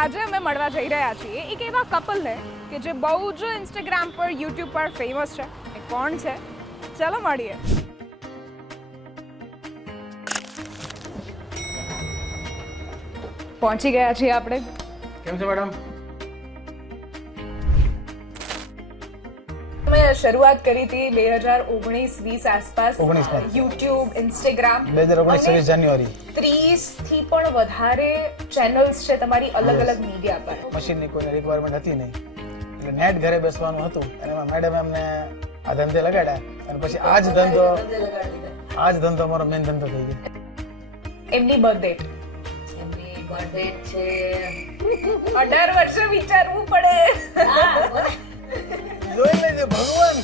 આજે અમે મળવા જઈ રહ્યા છીએ એક એવા કપલને કે જે બહુ જ ઇન્સ્ટાગ્રામ પર યુટ્યુબ પર ફેમસ છે. એ કોણ છે? ચાલો મળીએ. પહોંચી ગયા છીએ આપણે. કેમ છો મેડમ? અમે શરૂઆત કરી હતી 2019-20 આસપાસ. 19 યુટ્યુબ, ઇન્સ્ટાગ્રામ 2019 26 જાન્યુઆરી. 30 થી પણ વધારે ચેનલ્સ છે તમારી અલગ અલગ મીડિયા પર. મશીનની કોઈ રિક્વાયરમેન્ટ હતી નહીં, એટલે નેટ ઘરે બેસવાનું હતું અને એમાં મેડમ અમને આ ધંધે લગાડ્યા અને પછી આ જ ધંધો અમારો મેઇન ધંધો થઈ ગયો. એમની બર્થડે બર્થડે છે 18 વર્ષે વિચારવું પડે. જોઈ લેજે ભગવાન.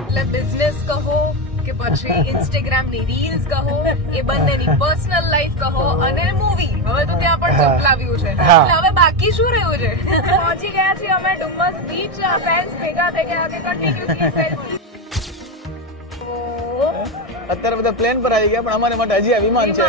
એટલે બિઝનેસ કહો કે પછી ઇન્સ્ટાગ્રામ ની રીલ્સ કહો, એ બંનેની પર્સનલ લાઈફ કહો અને મૂવી, હવે તો ત્યાં પણ ચપલાવ્યું છે. હા. એટલે હવે બાકી શું રહ્યું છે? પહોંચી ગયા છીએ અમે ડુમસ બીચ. ફેન્સ ભેગા થઈ ગયા કે કન્ટિન્યુઅસલી સેલ્ફી. અત્યારે બધા પ્લેન પર આવી ગયા, પણ અમારે માટે હજી આ વિમાન છે.